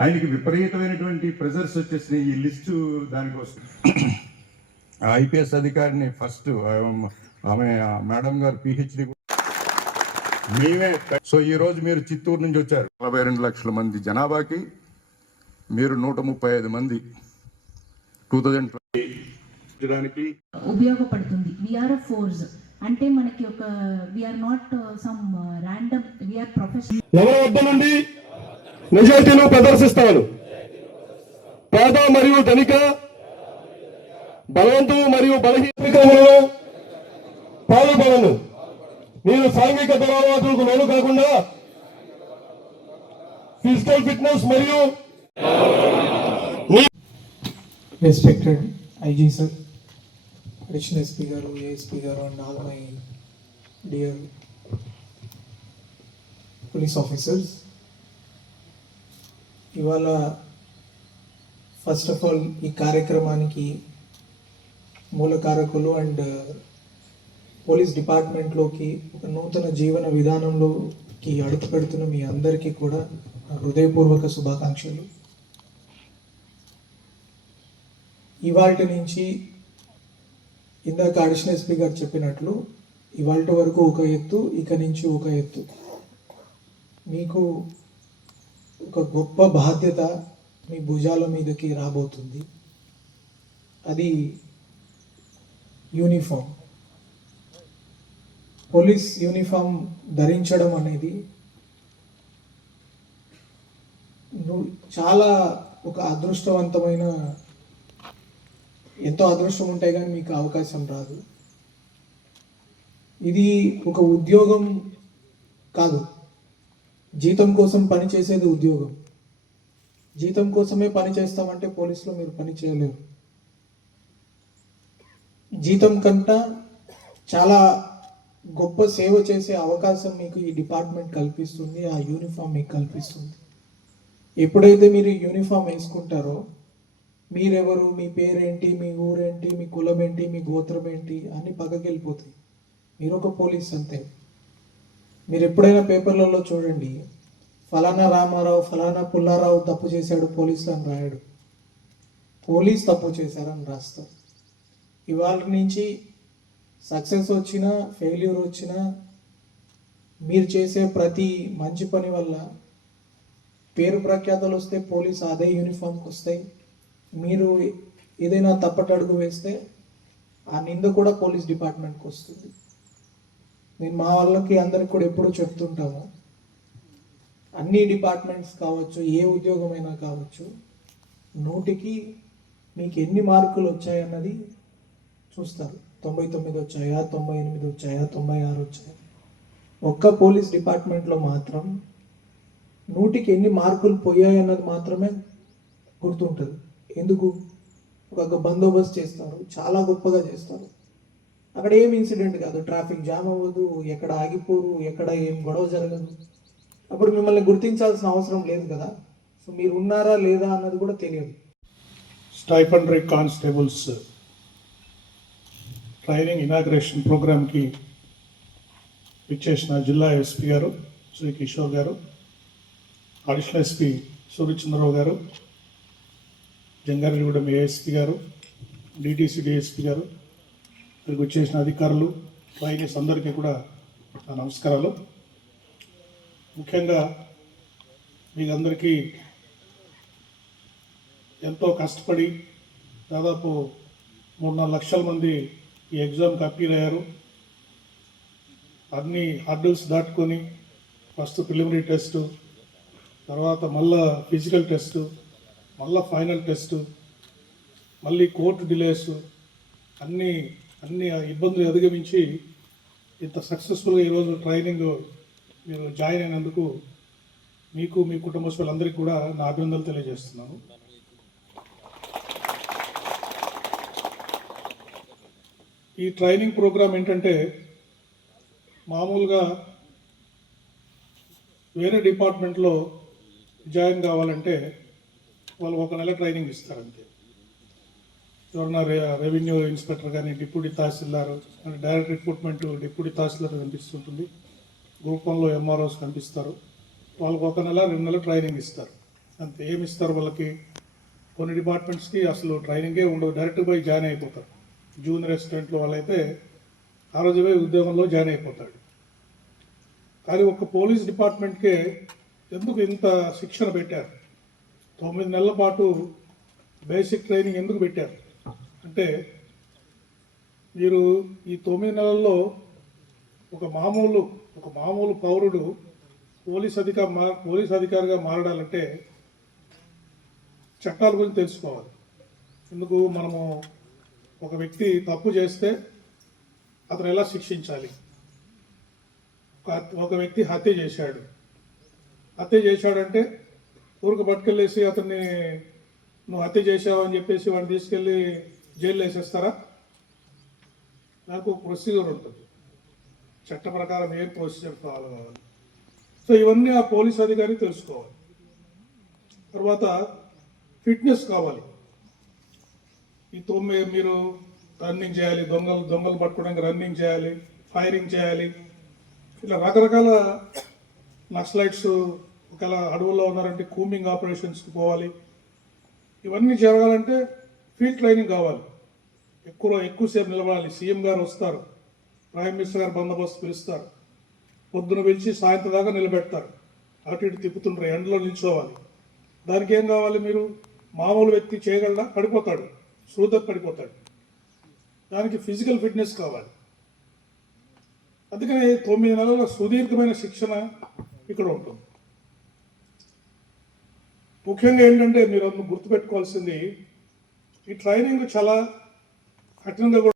ఆయనకి విపరీతమైనటువంటి ప్రెజర్స్ వచ్చేసినాయి. ఈ లిస్టు దానికోసం ఐపీఎస్ అధికారిని ఫస్ట్ ఆమె మేడం గారు పిహెచ్డి మేమే సో ఈ రోజు మీరు చిత్తూరు నుంచి వచ్చారు. నలభై రెండు లక్షల మంది జనాభాకి మీరు నూట ముప్పై ఐదు మంది టూ థౌజండ్ ట్వంటీ ఉపయోగపడుతుంది. విఆర్ ఫోర్స్ అంటే మనకి ఒక we are not some random we are professional ఎవరి వద్ద నుండి నిజాయితీలు ప్రదర్శిస్తాను. పేద మరియు ధనిక బలవంతులు మరియు బలహీనలను పాల్గొనను నేను సాంఘిక దురావాదులకు లోను కాకుండా ఫిజికల్ ఫిట్నెస్ మరియు respected IG sir Krishna SP గారు ఏఎస్పీ గారు and all my dear police officers ఇవాళ ఫస్ట్ ఆఫ్ ఆల్ ఈ కార్యక్రమానికి మూల కారకులు అండ్ పోలీస్ డిపార్ట్మెంట్లోకి ఒక నూతన జీవన విధానంలోకి అడుగు పెడుతున్న మీ అందరికీ కూడా హృదయపూర్వక శుభాకాంక్షలు. ఇవాళ నుంచి ఇందాక అడిషనల్ ఎస్పీ గారు చెప్పినట్లు ఇవాళ వరకు ఒక ఎత్తు ఇక నుంచి ఒక ఎత్తు. మీకు ఒక గొప్ప బాధ్యత మీ భుజాల మీదకి రాబోతుంది. అది యూనిఫామ్. పోలీస్ యూనిఫామ్ ధరించడం అనేది నువ్వు చాలా ఒక అదృష్టవంతమైన ఎంతో అదృష్టం ఉంటే కానీ మీకు అవకాశం రాదు. ఇది ఒక ఉద్యోగం కాదు. జీతం కోసం పని చేసేది ఉద్యోగం. జీతం కోసమే పని చేస్తామంటే పోలీసులో మీరు పని చేయలేరు. జీతం కంటా చాలా గొప్ప సేవ చేసే అవకాశం మీకు ఈ డిపార్ట్మెంట్ కల్పిస్తుంది ఆ యూనిఫామ్ మీకు కల్పిస్తుంది. ఎప్పుడైతే మీరు యూనిఫామ్ వేసుకుంటారో మీరెవరు మీ పేరేంటి మీ ఊరేంటి మీ కులం ఏంటి మీ గోత్రం ఏంటి అన్ని పక్కకి వెళ్ళిపోతాయి మీరు ఒక పోలీస్ అంతే. మీరు ఎప్పుడైనా పేపర్లలో చూడండి ఫలానా రామారావు ఫలానా పుల్లారావు తప్పు చేశాడు పోలీసులు అని రాయడు. పోలీస్ తప్పు చేశారని రాస్తారు. ఇవాళ నుంచి సక్సెస్ వచ్చినా ఫెయిల్యూర్ వచ్చినా మీరు చేసే ప్రతి మంచి పని వల్ల పేరు ప్రఖ్యాతలు వస్తే పోలీస్ అదే యూనిఫామ్కి వస్తాయి. మీరు ఏదైనా తప్పటడుగు వేస్తే ఆ నింద కూడా పోలీస్ డిపార్ట్మెంట్కి వస్తుంది. నేను మా వాళ్ళకి అందరికి కూడా ఎప్పుడూ చెప్తుంటాము. అన్ని డిపార్ట్మెంట్స్ కావచ్చు ఏ ఉద్యోగమైనా కావచ్చు నూటికి మీకు ఎన్ని మార్కులు వచ్చాయన్నది చూస్తారు. తొంభై తొమ్మిది వచ్చాయా? తొంభై ఎనిమిది వచ్చాయా? తొంభై ఆరు వచ్చాయా? ఒక్క పోలీస్ డిపార్ట్మెంట్లో మాత్రం నూటికి ఎన్ని మార్కులు పోయాయి అన్నది మాత్రమే గుర్తుంటుంది. ఎందుకు? ఒక బందోబస్తు చేస్తారు. చాలా గొప్పగా చేస్తారు. అక్కడ ఏం ఇన్సిడెంట్ కాదు. ట్రాఫిక్ జామ్ అవ్వదు. ఎక్కడ ఆగిపోరు? ఎక్కడ ఏం గొడవ జరగదు. అప్పుడు మిమ్మల్ని గుర్తించాల్సిన అవసరం లేదు కదా. సో మీరు ఉన్నారా లేదా అన్నది కూడా తెలియదు. స్టైఫండరీ కానిస్టేబుల్స్ ట్రైనింగ్ ఇనాగ్రేషన్ ప్రోగ్రామ్కి ఇచ్చేసిన జిల్లా ఎస్పీ గారు శ్రీ కిషోర్ గారు additional SP Suryachandrarao garu Jangareddygudem ASP garu DTC DSP garu ఇక్కడికి వచ్చేసిన అధికారులు ట్రైనీస్ అందరికీ కూడా నా నమస్కారాలు. ముఖ్యంగా మీకు అందరికీ ఎంతో కష్టపడి దాదాపు మూడు నాలుగు లక్షల మంది ఈ ఎగ్జామ్కి అప్పీల్ అయ్యారు. అన్ని హర్డల్స్ దాటుకొని ఫస్ట్ ప్రిలిమినరీ టెస్ట్ తర్వాత మళ్ళా ఫిజికల్ టెస్ట్ మళ్ళా ఫైనల్ టెస్ట్ మళ్ళీ కోర్టు డిలేస్ అన్ని అన్ని ఇబ్బందులు అధిగమించి ఇంత సక్సెస్ఫుల్గా ఈరోజు ట్రైనింగ్ మీరు జాయిన్ అయినందుకు మీకు మీ కుటుంబ సభ్యులందరికీ కూడా నా అభినందనలు తెలియజేస్తున్నాను. ఈ ట్రైనింగ్ ప్రోగ్రాం ఏంటంటే మామూలుగా వేరే డిపార్ట్మెంట్లో జాయిన్ కావాలంటే వాళ్ళు ఒక నెల ట్రైనింగ్ ఇస్తారు అంతే ఎవరన్నా రె రెవెన్యూ ఇన్స్పెక్టర్ కానీ డిప్యూటీ తహసీల్దార్ అంటే డైరెక్ట్ రిక్రూట్మెంట్ డిప్యూటీ తహసీల్దార్ కనిపిస్తుంటుంది. గ్రూప్ వన్లో ఎంఆర్ఓస్ కనిపిస్తారు. వాళ్ళకి ఒక నెల రెండు నెలలు ట్రైనింగ్ ఇస్తారు. అంతే ఏమి ఇస్తారు వాళ్ళకి? కొన్ని డిపార్ట్మెంట్స్కి అసలు ట్రైనింగే ఉండదు డైరెక్ట్ పోయి జాయిన్ అయిపోతారు. జూనియర్ అసిస్టెంట్లు వాళ్ళైతే ఆ రోజు ఉద్యోగంలో జాయిన్ అయిపోతాడు. కానీ ఒక పోలీస్ డిపార్ట్మెంట్కే ఎందుకు ఇంత శిక్షణ పెట్టారు? తొమ్మిది నెలల పాటు బేసిక్ ట్రైనింగ్ ఎందుకు పెట్టారు? అంటే మీరు ఈ తొమ్మిది నెలల్లో ఒక మామూలు ఒక మామూలు పౌరుడు పోలీస్ అధికారి మా పోలీస్ అధికారిగా మారడాలంటే చట్టాల గురించి తెలుసుకోవాలి. ఎందుకు? మనము ఒక వ్యక్తి తప్పు చేస్తే అతను ఎలా శిక్షించాలి? ఒక- ఒక వ్యక్తి హత్య చేశాడు. హత్య చేశాడంటే ఊరికి పట్టుకెళ్ళేసి అతన్ని నువ్వు హత్య చేసావు అని చెప్పేసి వాడిని తీసుకెళ్ళి జైల్లో వేసేస్తారా? నాకు ప్రొసీజర్ ఉంటుంది. చట్ట ప్రకారం ఏం ప్రొసీజర్ ఫాలో కావాలి సో ఇవన్నీ ఆ పోలీస్ అధికారి తెలుసుకోవాలి. తర్వాత ఫిట్నెస్ కావాలి. ఈ తొమ్మిది మీరు రన్నింగ్ చేయాలి దొంగలు దొంగలు పట్టుకోవడానికి రన్నింగ్ చేయాలి ఫైరింగ్ చేయాలి. ఇట్లా రకరకాల నక్సలైట్స్ ఒకవేళ అడవుల్లో ఉన్నారంటే కూమింగ్ ఆపరేషన్స్కి పోవాలి. ఇవన్నీ జరగాలంటే ఫీల్డ్ ట్రైనింగ్ కావాలి. ఎక్కువ ఎక్కువసేపు నిలబడాలి. సీఎం గారు వస్తారు. ప్రైమ్ మినిస్టర్ గారు బందోబస్తు పిలుస్తారు. పొద్దున పిలిచి సాయంత్రం దాకా నిలబెడతారు. అటు ఇటు తిప్పుతుంటారు. ఎండలో నిల్చోవాలి. దానికి ఏం కావాలి మీరు? మామూలు వ్యక్తి చేయగలడా? పడిపోతాడు. సూద పడిపోతాడు. దానికి ఫిజికల్ ఫిట్నెస్ కావాలి. అందుకని తొమ్మిది నెలల సుదీర్ఘమైన శిక్షణ ఇక్కడ ఉంటుంది. ముఖ్యంగా ఏంటంటే మీరు గుర్తుపెట్టుకోవాల్సింది ఈ ట్రైనింగ్ చాలా కఠినంగా కూడా